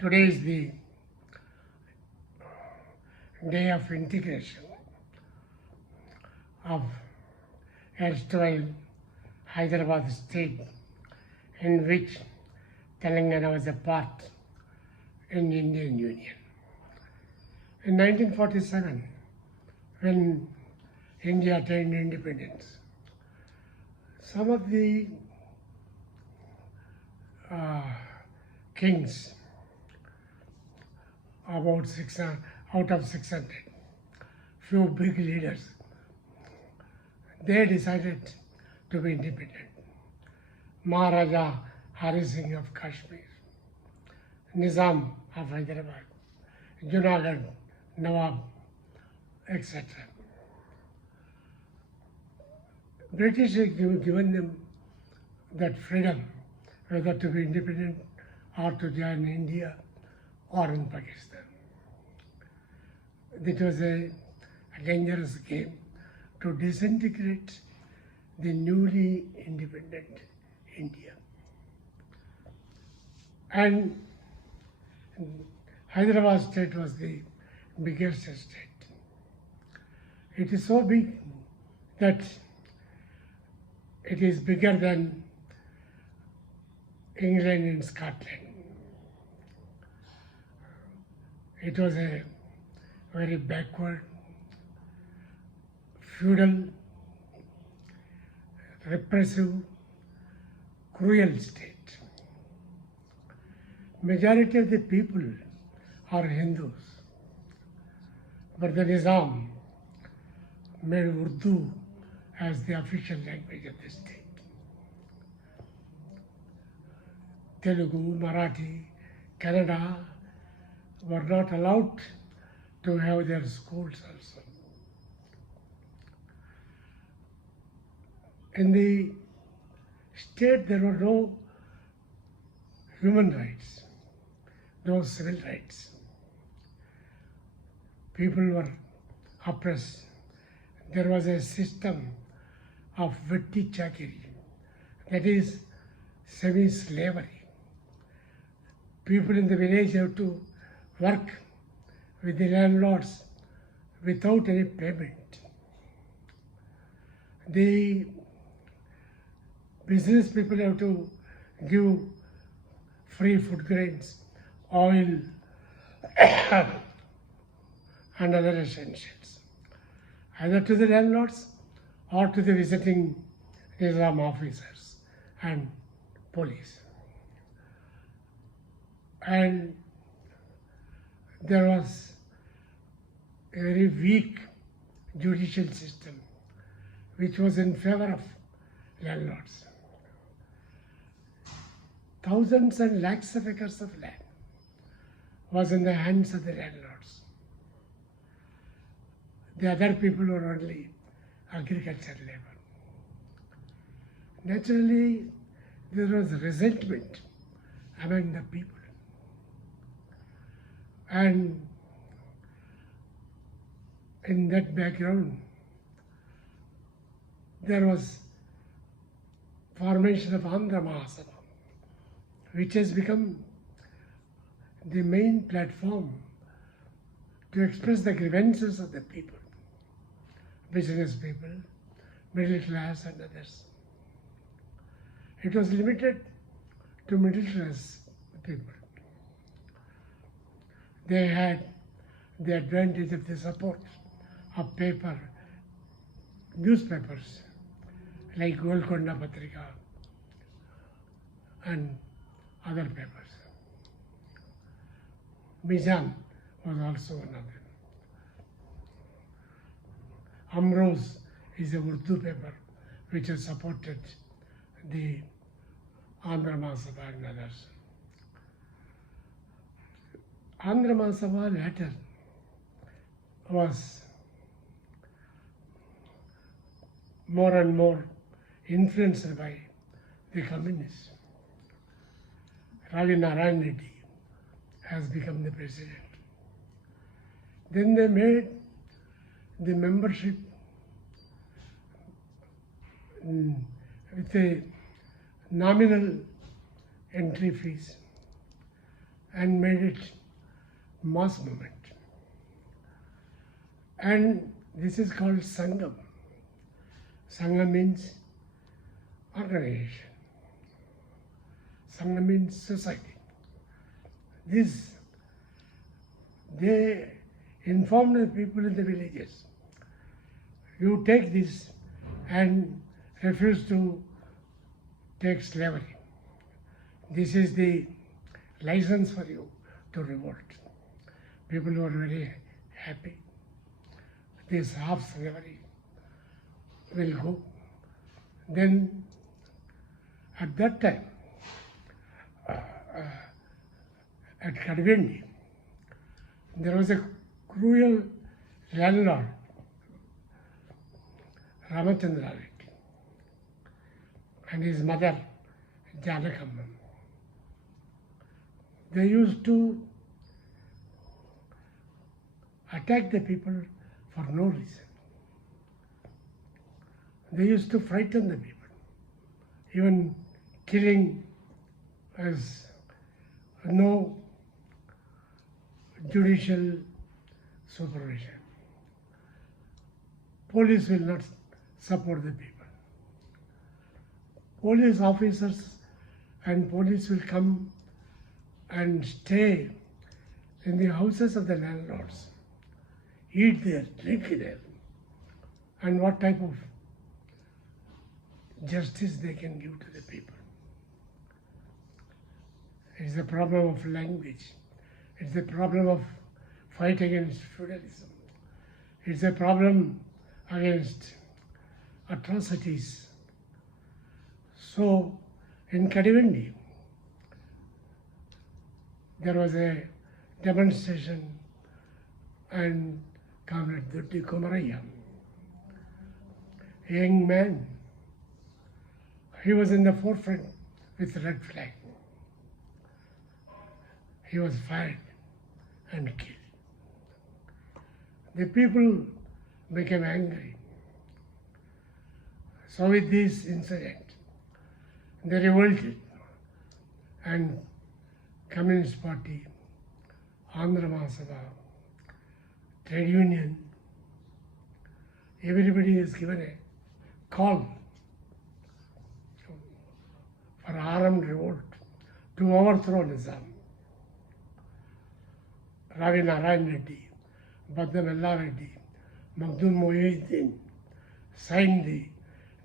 Today is the day of integration of erstwhile Hyderabad state, in which Telangana was a part in Indian Union. In 1947, when India attained independence, some of the kings, about 600, out of 600, few big leaders, they decided to be independent. Maharaja Hari Singh of Kashmir, Nizam of Hyderabad, Junagadh, Nawab, etc. British had given them that freedom, whether to be independent or to join India or in Pakistan. It was a dangerous game to disintegrate the newly independent India. And Hyderabad state was the biggest state. It is so big that it is bigger than England and Scotland. It was a very backward, feudal, repressive, cruel state. Majority of the people are Hindus, but the Nizam made Urdu as the official language of the state. Telugu, Marathi, Kannada were not allowed to have their schools also. In the state there were no human rights, no civil rights. People were oppressed. There was a system of vetti chakiri, that is semi-slavery. People in the village have to work with the landlords without any payment. The business people have to give free food grains, oil, and other essentials, either to the landlords or to the visiting Nizam officers and police. And there was a very weak judicial system which was in favor of landlords. Thousands and lakhs of acres of land was in the hands of the landlords. The other people were only agricultural labor. Naturally, there was resentment among the people. And in that background, there was formation of Andhra Mahasabha, which has become the main platform to express the grievances of the people, business people, middle class and others. It was limited to middle class people. They had the advantage of the support of paper, newspapers like Golconda Patrika and other papers. Mizan was also one of them. Amroz is a Urdu paper which has supported the Andhra Mahasabha and others. Andhra Mahasabha later was more and more influenced by the communists. Ravi Narayan Reddy has become the president. Then they made the membership with a nominal entry fees. and made it mass movement. And this is called Sangam. Sangam means organization. Sangam means society. This, they informed the people in the villages. You take this and refuse to take slavery. This is the license for you to revolt. People were very happy. This half slavery will go. Then at that time, at Kadvendi, there was a cruel landlord, Ramachandra Reddy, and his mother, Janakam. They used to attack the people for no reason. They used to frighten the people, even killing as no judicial supervision. Police will not support the people. Police officers and police will come and stay in the houses of the landlords, eat there, drink there, and what type of justice they can give to the people. It's a problem of language. It's a problem of fight against feudalism. It's a problem against atrocities. So in Kadivendi, there was a demonstration and Comrade Reddy Kumaraya, a young man, he was in the forefront with the red flag. He was fired and killed. The people became angry. So with this incident, they revolted, and Communist Party, Andhra Mahasabha, trade union, everybody is given a call for armed revolt to overthrow Nizam. Ravi Narayan Reddy, Badamella Reddy, Magdum Mohiuddin signed the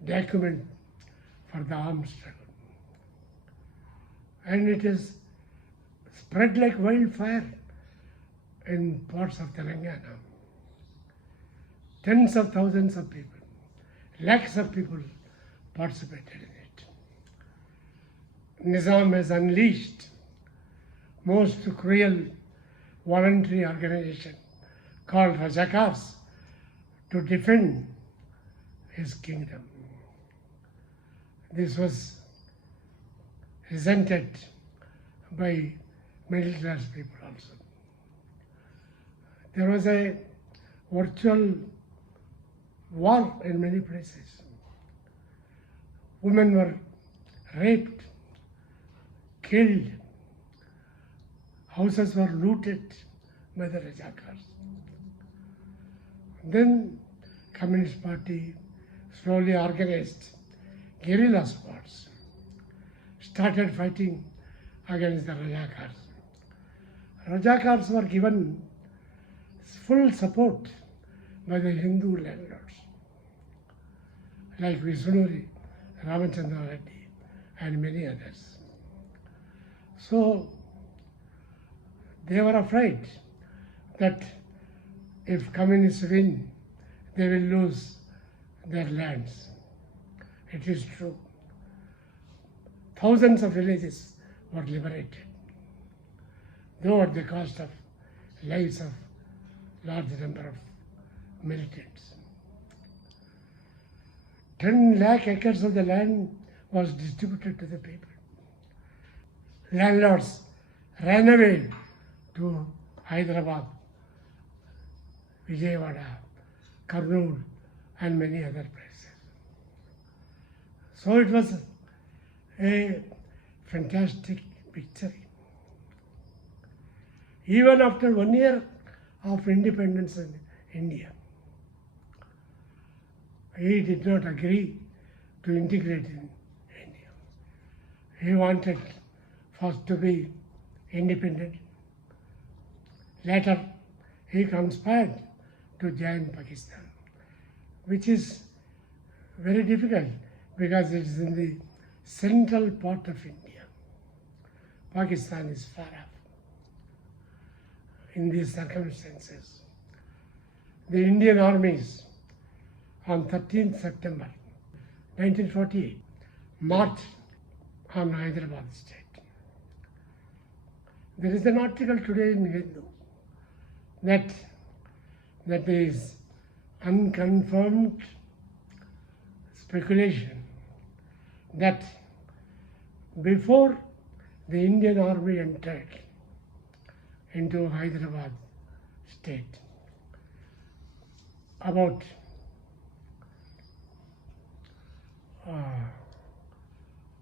document for the armed struggle. And it is spread like wildfire in parts of Telangana. Tens of thousands of people, lakhs of people participated in it. Nizam has unleashed most cruel voluntary organization called Rajakars to defend his kingdom. This was resented by middle class people also. There was a virtual war in many places. Women were raped, killed, houses were looted by the Rajakars. Then Communist Party slowly organized guerrilla squads, started fighting against the Rajakars. Rajakars were given full support by the Hindu landlords, like Visunuri, Ramachandra Reddy, and many others. So they were afraid that if communists win, they will lose their lands. It is true. Thousands of villages were liberated, though at the cost of lives of large number of militants. 10 lakh acres of the land was distributed to the people. Landlords ran away to Hyderabad, Vijayawada, Kurnool, and many other places. So it was a fantastic victory. Even after 1 year of independence in India, he did not agree to integrate in India. He wanted first to be independent. Later, he conspired to join Pakistan, which is very difficult because it is in the central part of India. Pakistan is far off. In these circumstances, the Indian armies on 13th September 1948 marched on Hyderabad state. There is an article today in Hindu that is unconfirmed speculation that before the Indian army entered into Hyderabad state, about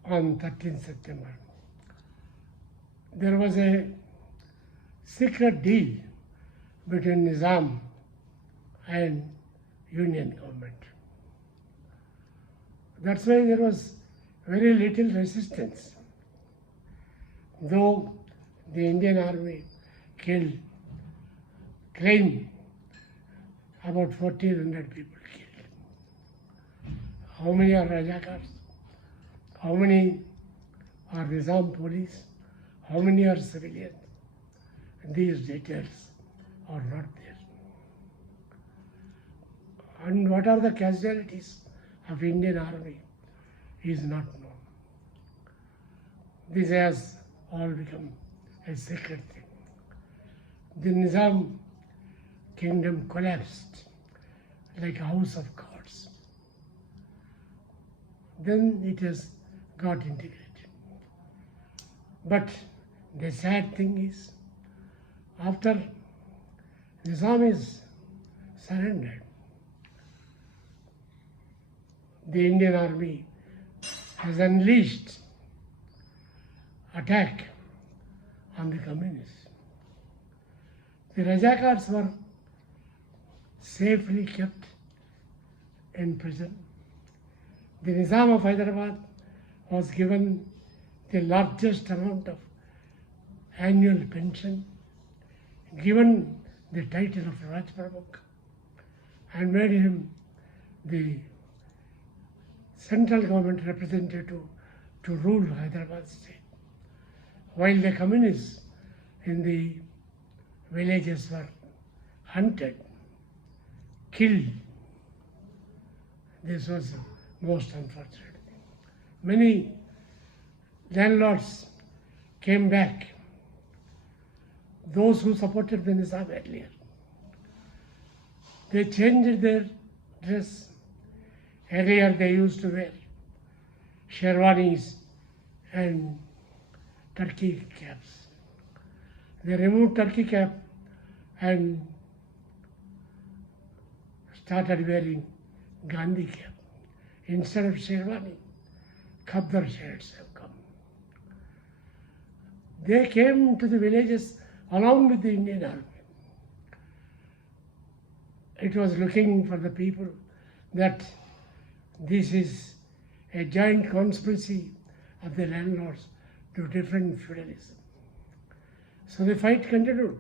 on 13th September, there was a secret deal between Nizam and Union government. That's why there was very little resistance. Though the Indian army claimed about 1,400 people killed. How many are Rajakars? How many are Nizam police? How many are civilians? These details are not there. And what are the casualties of Indian army is not known. This has all become a secret thing. The Nizam kingdom collapsed like a house of cards. Then it has got integrated. But the sad thing is, after Nizam is surrendered, the Indian army has unleashed attack on the communists. The Rajakars were safely kept in prison. The Nizam of Hyderabad was given the largest amount of annual pension, given the title of Raj Pramukh, and made him the central government representative to rule Hyderabad state, while the communists in the villages were hunted, killed. This was the most unfortunate thing. Many landlords came back, those who supported the Nizam earlier. They changed their dress. Earlier they used to wear sherwanis and turkey caps. They removed turkey cap and started wearing Gandhi cap. Instead of sherwani, khadar shirts have come. They came to the villages along with the Indian army. It was looking for the people that this is a giant conspiracy of the landlords to defend feudalism. So the fight continued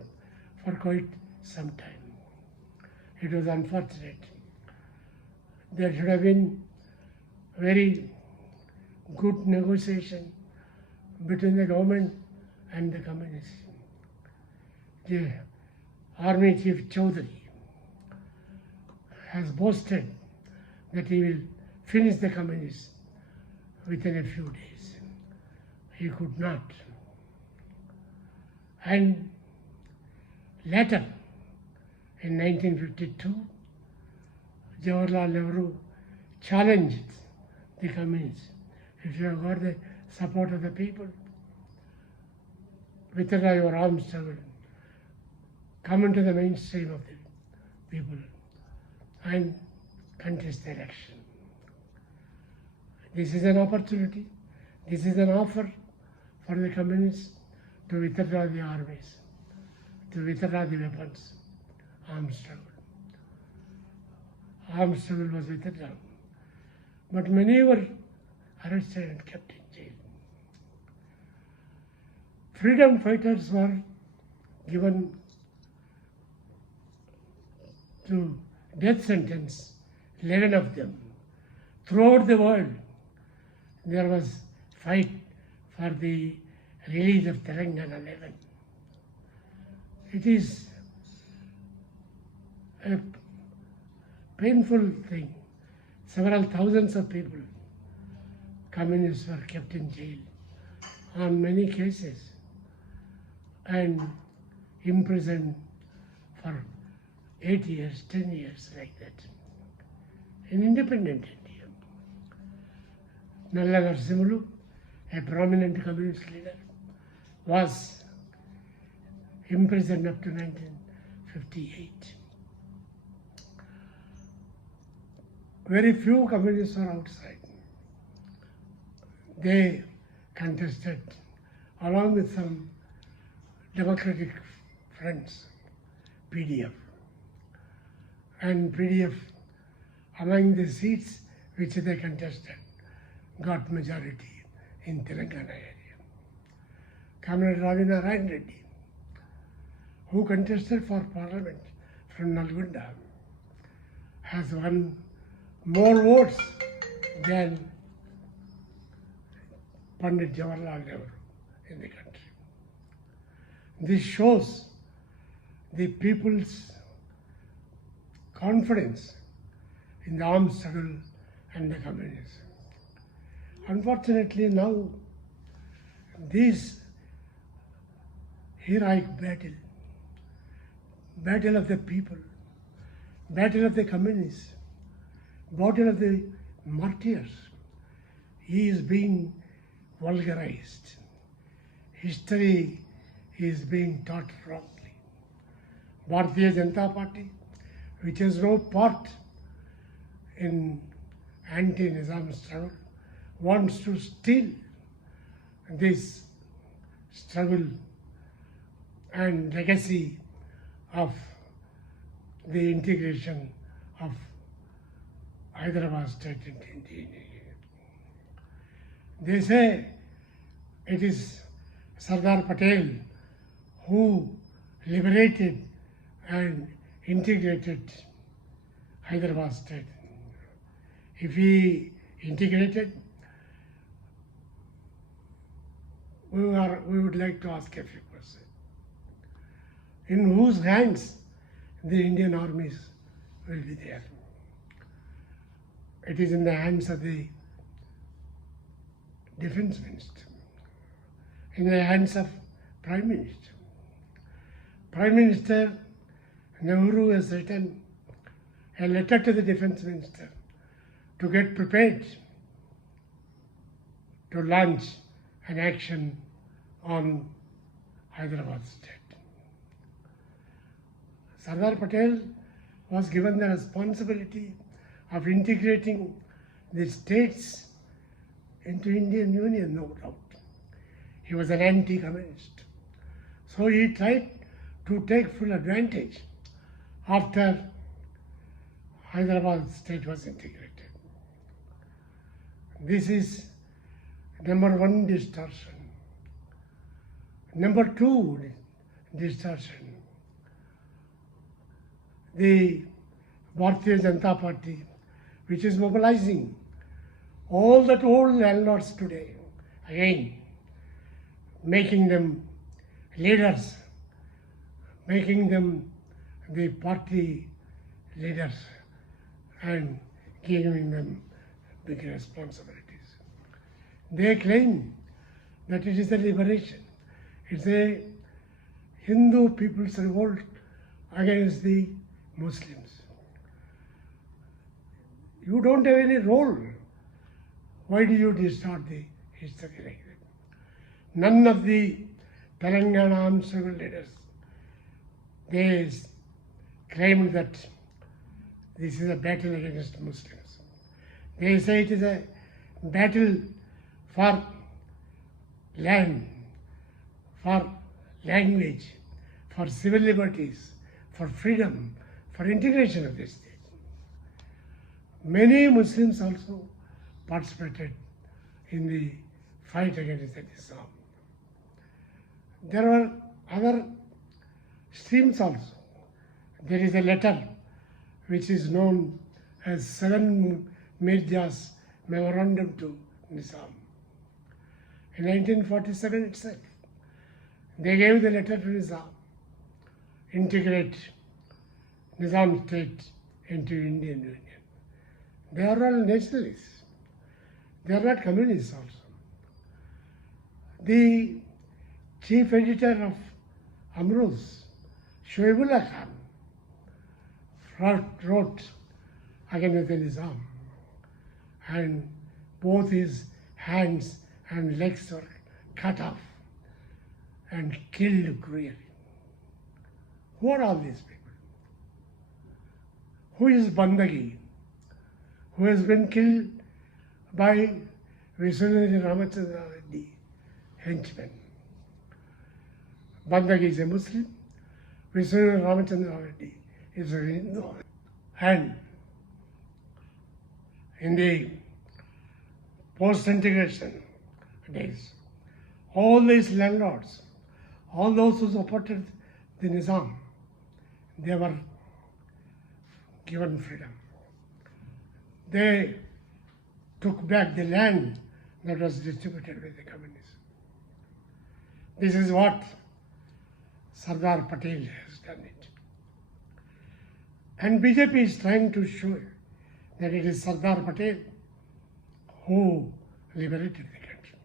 for quite some time. It was unfortunate. There should have been very good negotiation between the government and the communists. The Army Chief Chaudhary has boasted that he will finish the communists within a few days. He could not. And later, in 1952, Jawaharlal Nehru challenged the communists. If you have got the support of the people, withdraw your arms struggle, come into the mainstream of the people and contest the election. This is an opportunity, this is an offer for the communists to withdraw the armies. to withdraw the weapons, armed struggle. Armed struggle was withdrawn. But many were arrested and kept in jail. Freedom fighters were given to death sentence, 11 of them. Throughout the world, there was fight for the release of Telangana 11. It is a painful thing. Several thousands of people, communists, were kept in jail on many cases and imprisoned for 8 years, 10 years, like that. In independent India, Nalla Narasimhulu, a prominent communist leader, was imprisoned up to 1958. Very few communists were outside. They contested along with some democratic friends, PDF. And PDF, among the seats which they contested, got majority in Telangana area. Comrade Ravina Reddy, who contested for parliament from Nalgonda, has won more votes than Pandit Jawaharlal Nehru in the country. This shows the people's confidence in the armed struggle and the communism. Unfortunately, now this heroic battle of the people, battle of the communists, battle of the martyrs, is being vulgarized. History is being taught wrongly. Bharatiya Janata Party, which has no part in anti-Nizam struggle, wants to steal this struggle and legacy of the integration of Hyderabad state into India. They say it is Sardar Patel who liberated and integrated Hyderabad state. If he integrated, we would like to ask a few questions. In whose hands the Indian armies will be there? It is in the hands of the defense minister, in the hands of Prime Minister. Prime Minister Nehru has written a letter to the defense minister to get prepared to launch an action on Hyderabad state. Sardar Patel was given the responsibility of integrating the states into Indian Union, no doubt. He was an anti-communist. So he tried to take full advantage after Hyderabad state was integrated. This is number one distortion. Number two distortion. The Bharatiya Janata Party, which is mobilizing all that old landlords today, again, making them leaders, making them the party leaders and giving them big responsibilities. They claim that it is a liberation. It's a Hindu people's revolt against the Muslims. You don't have any role. Why do you distort the history like that? None of the Telangana armed struggle leaders, they claimed that this is a battle against Muslims. They say it is a battle for land, for language, for civil liberties, for freedom, for integration of the state. Many Muslims also participated in the fight against the Nizam. There were other streams also. There is a letter which is known as Seven Mirza's Memorandum to Nizam. In 1947 itself, they gave the letter to Nizam, integrate Nizam state into Indian Union. They are all nationalists. They are not communists also. The chief editor of Amruz, Shoaibullah Khan, wrote against the Nizam, and both his hands and legs were cut off and killed cruelly. Who are all these people? Who is Bandagi, who has been killed by Viswanatha Ramachandra Reddy, henchman? Bandagi is a Muslim, Viswanatha Ramachandra Reddy is a Hindu. And in the post-integration days, all these landlords, all those who supported the Nizam, they were given freedom. They took back the land that was distributed by the communists. This is what Sardar Patel has done it. And BJP is trying to show that it is Sardar Patel who liberated the country.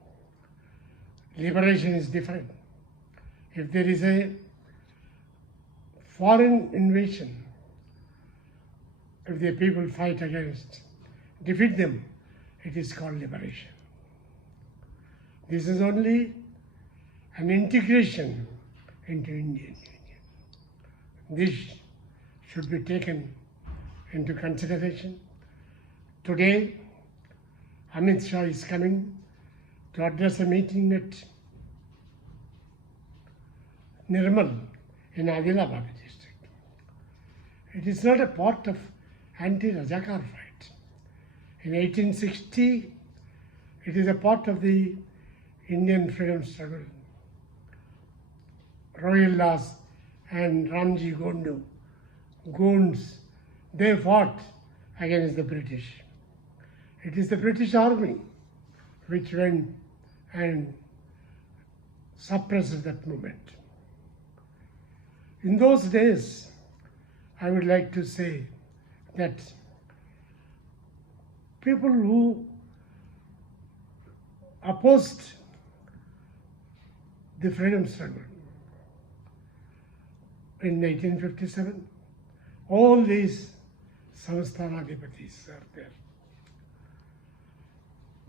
Liberation is different. If there is a foreign invasion, if the people fight against, defeat them, it is called liberation. This is only an integration into Indian Union. This should be taken into consideration. Today, Amit Shah is coming to address a meeting at Nirmal in Adilabad district. It is not a part of anti-Rajakar fight. In 1860, it is a part of the Indian freedom struggle. Rohillas and Ramji Gondu, goons, they fought against the British. It is the British army which went and suppressed that movement. In those days, I would like to say that people who opposed the freedom struggle in 1857, all these Samasthanadhipatis are there.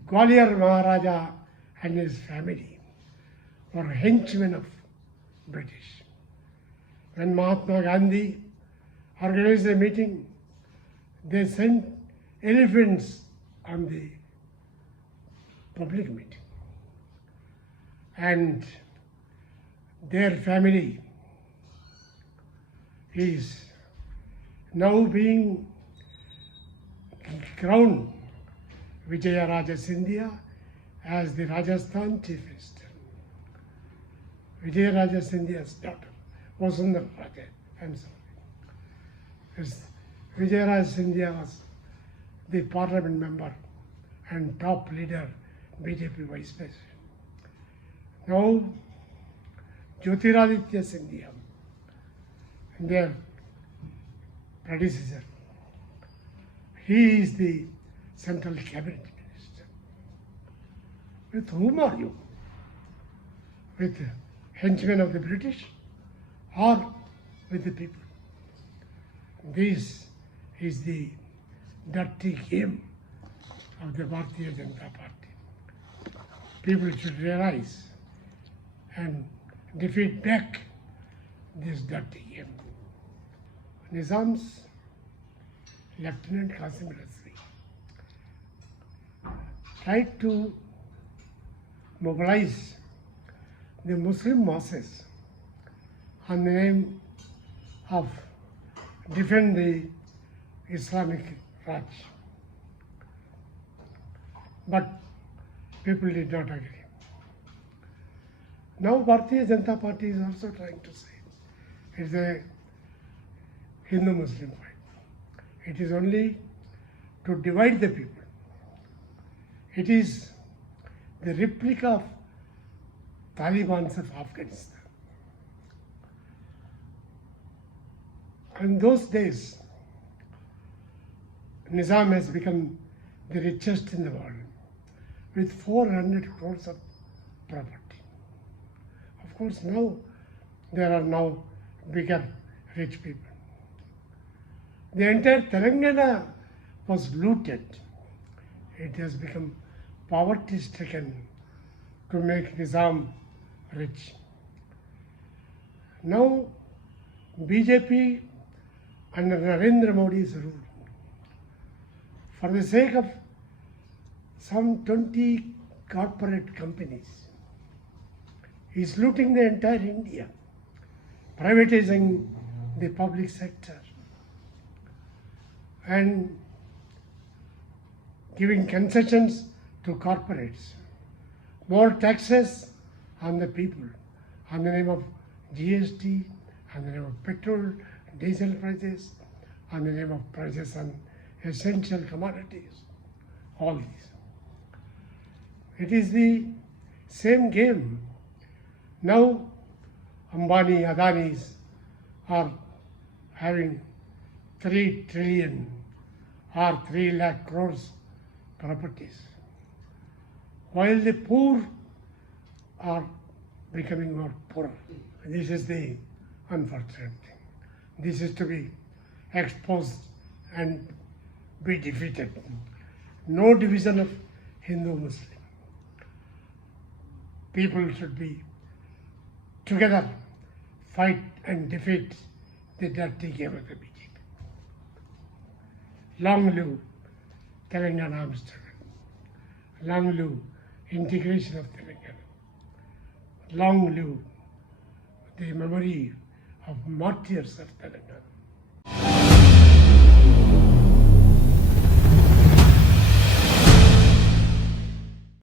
Gwalior Maharaja and his family were henchmen of British. When Mahatma Gandhi organized a meeting, they sent elephants on the public meeting. And their family is now being crowned Vijaya Raja Scindia as the Rajasthan Chief Minister. Vijaya Raja Scindia's daughter, Vasundhara Raja, I'm sorry. Yes, Vijaya Raja Scindia was the parliament member and top leader, BJP Vice President. Now, Jyotiraditya Scindia, their predecessor, he is the Central Cabinet Minister. With whom are you? With henchmen of the British or with the people? This is the dirty game of the Bharatiya Janata Party. People should realize and defeat back this dirty game. Nizam's Lieutenant Qasim Razvi tried to mobilize the Muslim masses on the name of defend the Islamic Raj. But people did not agree. Now Bharatiya Janata Party is also trying to say it's a Hindu-Muslim fight. It is only to divide the people. It is the replica of Taliban's of Afghanistan. In those days, Nizam has become the richest in the world with 400 crores of property. Of course, now there are now bigger rich people. The entire Telangana was looted. It has become poverty-stricken to make Nizam rich. Now, BJP under Narendra Modi's rule, for the sake of some 20 corporate companies, is looting the entire India, privatizing the public sector and giving concessions to corporates, more taxes on the people, on the name of GST, on the name of petrol, diesel prices, on the name of prices on essential commodities, all these. It is the same game. Now Ambani, Adanis are having 3 trillion or 3 lakh crores properties, while the poor are becoming more poorer. This is the unfortunate thing. This is to be exposed and be defeated. No division of Hindu-Muslim. People should be together, fight and defeat the dirty game of the BJP. Long live Telangana armed struggle. Long live integration of Telangana. Long live the memory of martyrs of Telangana.